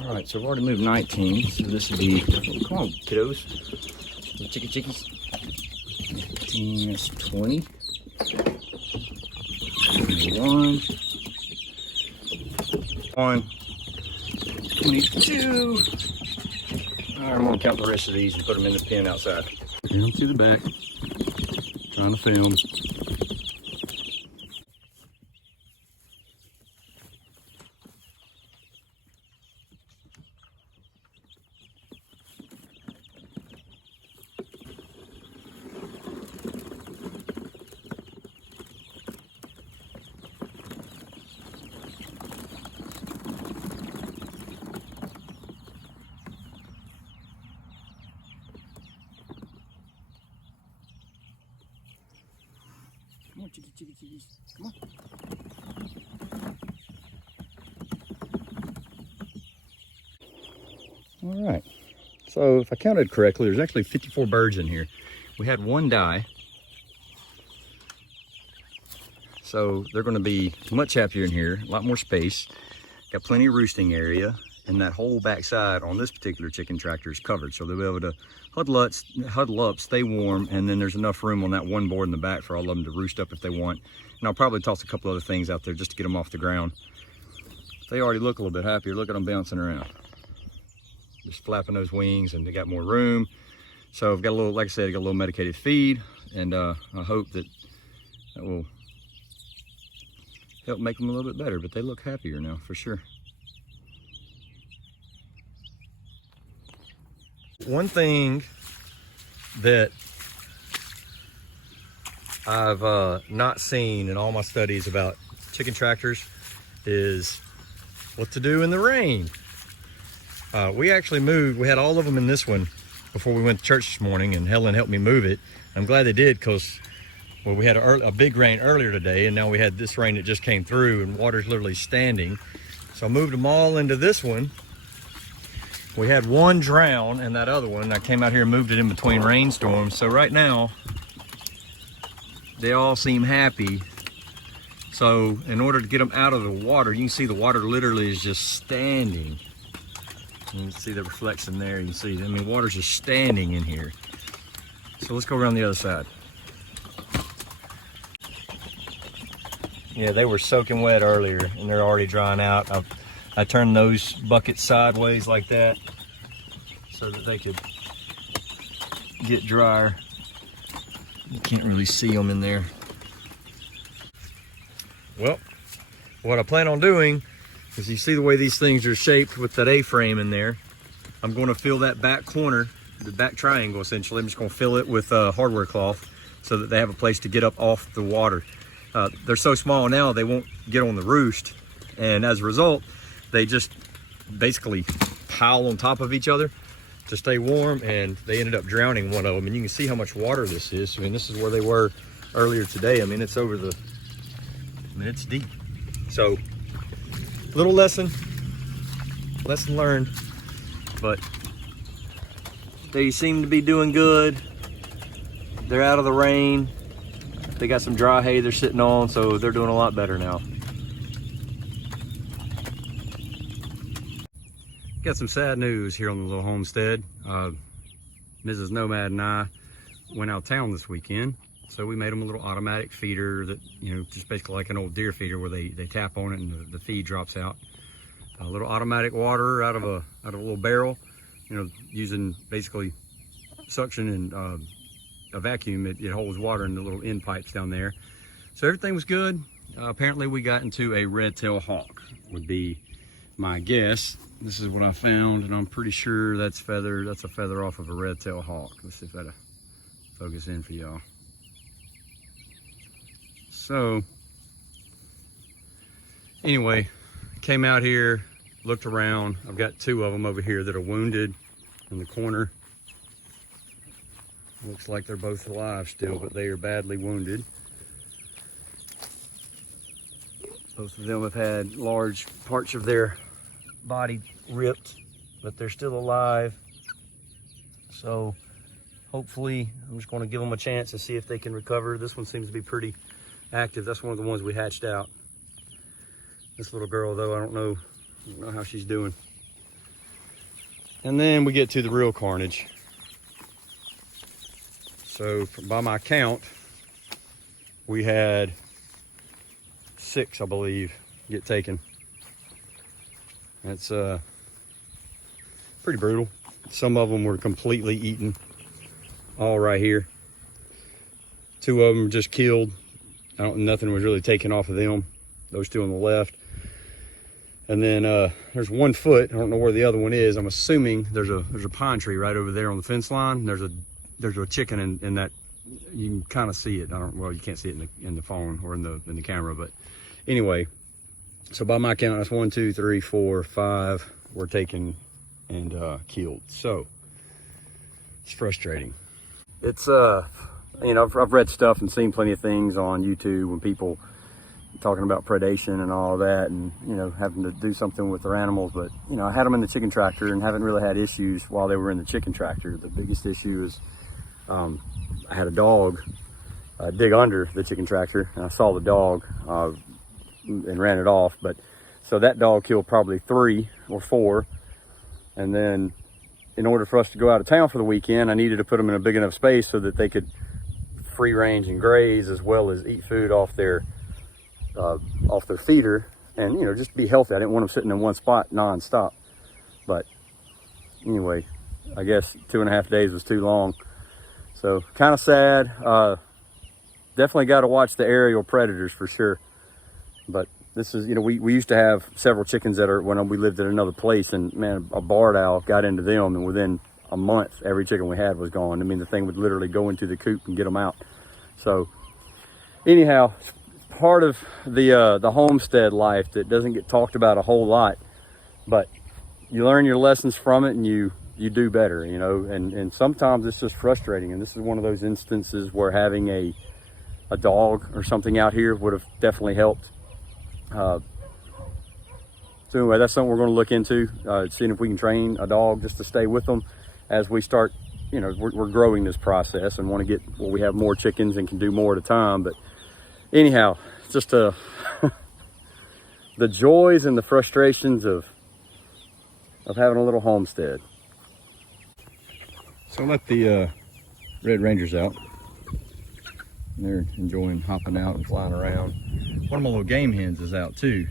All right, so I've already moved 19. So this would be, come on, kiddos. Little chickies. 15, that's 20. 21. 22. All right, I'm gonna count the rest of these and put them in the pen outside. Down to the back, trying to film. Come on, chickies. Come on. All right. So if I counted correctly, there's actually 54 birds in here. We had one die. So they're going to be much happier in here, a lot more space. Got plenty of roosting area, and that whole backside on this particular chicken tractor is covered. So they'll be able to huddle up, stay warm, and then there's enough room on that one board in the back for all of them to roost up if they want. And I'll probably toss a couple other things out there just to get them off the ground. They already look a little bit happier. Look at them bouncing around. Just flapping those wings, and they got more room. So I've got a little, like I said, I got a little medicated feed, and I hope that will help make them a little bit better, but they look happier now for sure. One thing that I've not seen in all my studies about chicken tractors is what to do in the rain. We actually moved, we had all of them in this one before we went to church this morning, and Helen helped me move it. I'm glad they did, because well, we had a big rain earlier today, and now we had this rain that just came through, and water's literally standing. So I moved them all into this one. We had one drown and that other one. I came out here and moved it in between rainstorms. So right now, they all seem happy. So in order to get them out of the water, you can see the water literally is just standing. You can see the reflection there. You can see, I mean, water's just standing in here. So let's go around the other side. Yeah, they were soaking wet earlier, and they're already drying out. I turned those buckets sideways like that so that they could get drier. You can't really see them in there. Well, what I plan on doing is, you see the way these things are shaped with that A-frame in there. I'm going to fill that back corner, the back triangle essentially. I'm just going to fill it with hardware cloth so that they have a place to get up off the water. They're so small now they won't get on the roost, and as a result they just basically pile on top of each other to stay warm, and they ended up drowning one of them. And you can see how much water this is. I mean, this is where they were earlier today. I mean, it's over the, I mean, it's deep. So little lesson learned, but they seem to be doing good. They're out of the rain. They got some dry hay they're sitting on, so they're doing a lot better now. Got some sad news here on the little homestead. Mrs. Nomad and I went out of town this weekend, so we made them a little automatic feeder that, you know, just basically like an old deer feeder where they tap on it and the feed drops out. A little automatic water out of a little barrel, you know, using basically suction and a vacuum. It holds water in the little end pipes down there. So everything was good. Apparently we got into a red-tailed hawk, would be my guess. This is what I found, and I'm pretty sure that's a feather off of a red-tailed hawk. Let's see if that'll focus in for y'all. So anyway, came out here, looked around. I've got two of them over here that are wounded in the corner. Looks like they're both alive still, but they are badly wounded. Both of them have had large parts of their body ripped, but they're still alive. So hopefully, I'm just going to give them a chance to see if they can recover. This one seems to be pretty active. That's one of the ones we hatched out. This little girl, though, I don't know how she's doing. And then we get to the real carnage. So by my count, we had 6, I believe, get taken. That's pretty brutal. Some of them were completely eaten, all right here. 2 of them just killed. Nothing was really taken off of them. Those 2 on the left. And then there's 1 foot. I don't know where the other one is. I'm assuming there's a pine tree right over there on the fence line. There's a chicken in that. You can kind of see it. Well, you can't see it in the phone or in the camera, but anyway. So by my count, that's 1, 2, 3, 4, 5 were taken and killed. So it's frustrating. It's you know, I've read stuff and seen plenty of things on YouTube when people talking about predation and all of that, and you know, having to do something with their animals. But you know, I had them in the chicken tractor and haven't really had issues while they were in the chicken tractor. The biggest issue is I had a dog dig under the chicken tractor, and I saw the dog and ran it off. But so that dog killed probably 3 or 4, and then in order for us to go out of town for the weekend, I needed to put them in a big enough space so that they could free range and graze, as well as eat food off their feeder, and you know, just be healthy. I didn't want them sitting in one spot non-stop. But anyway, I guess 2.5 days was too long, so kind of sad. Definitely got to watch the aerial predators for sure. But this is, you know, we used to have several chickens that are, when we lived at another place, and man, a barred owl got into them, and within a month, every chicken we had was gone. I mean, the thing would literally go into the coop and get them out. So anyhow, part of the homestead life that doesn't get talked about a whole lot, but you learn your lessons from it, and you do better, you know. And sometimes it's just frustrating, and this is one of those instances where having a dog or something out here would have definitely helped. So anyway, that's something we're going to look into, seeing if we can train a dog just to stay with them as we start. You know, we're growing this process and want to get where we have more chickens and can do more at a time. But anyhow, it's just the joys and the frustrations of having a little homestead. So I let the Red Rangers out. They're enjoying hopping out and flying around. One of my little game hens is out too.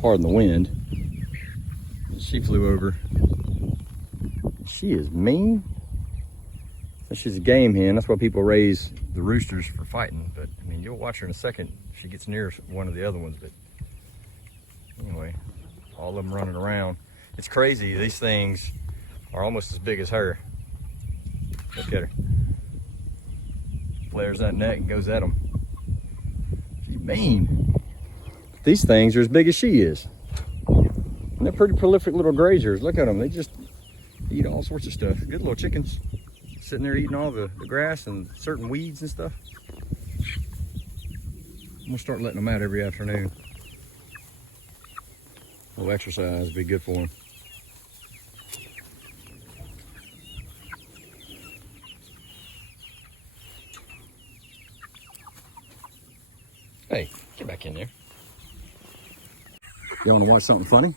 Pardon the wind. She flew over. She is mean. She's a game hen. That's why people raise the roosters for fighting. But I mean, you'll watch her in a second. She gets near one of the other ones. But anyway, all of them running around. It's crazy. These things are almost as big as her. Look at her. Flares that neck and goes at them. She's mean. These things are as big as she is. And they're pretty prolific little grazers. Look at them. They just eat all sorts of stuff. Good little chickens. Sitting there eating all the grass and certain weeds and stuff. I'm gonna start letting them out every afternoon. A little exercise would be good for them. Hey, get back in there. You want to watch something funny?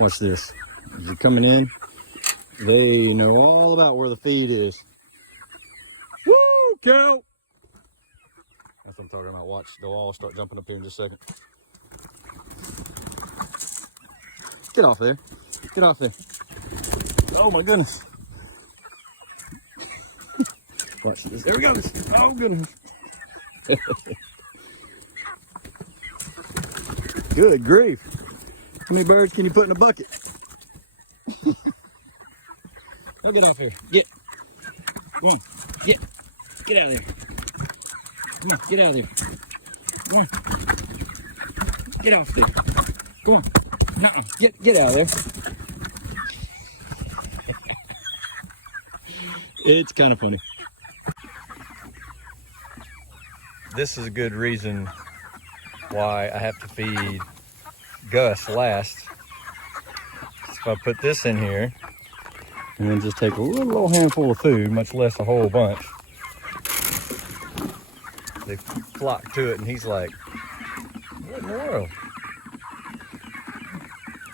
Watch this. As you're coming in, they know all about where the feed is. Woo, cow! That's what I'm talking about. Watch, they'll all start jumping up here in just a second. Get off there. Get off there. Oh my goodness. Watch this. There he goes. Oh goodness. Good grief. How many birds can you put in a bucket? Oh, get off here. Get. Come on. Get. Get out of there. Come on. Get out of there. Come on. Get off there. Come on. Nuh-uh. Get out of there. It's kind of funny. This is a good reason why I have to feed Gus last. So if I put this in here and then just take a little handful of food, much less a whole bunch, they flock to it, and he's like, what in the world?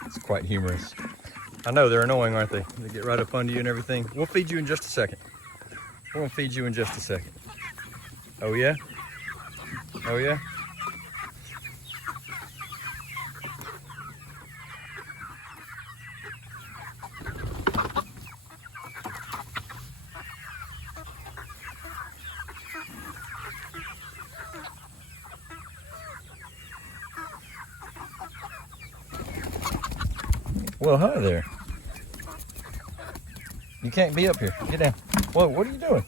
It's quite humorous. I know they're annoying, aren't they? They get right up under you and everything. We'll feed you in just a second. We're gonna feed you in just a second. Oh yeah? Oh yeah? Well, hi there. You can't be up here. Get down. Whoa, what are you doing?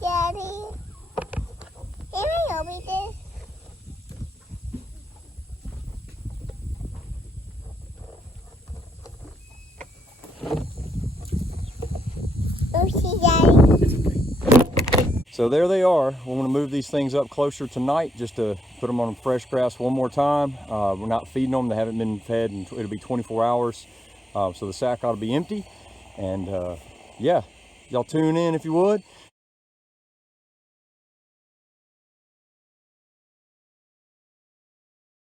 Daddy, can I help with this? So there they are. We're going to move these things up closer tonight just to put them on fresh grass one more time. We're not feeding them. They haven't been fed and it'll be 24 hours. So the sack ought to be empty. And yeah, y'all tune in if you would.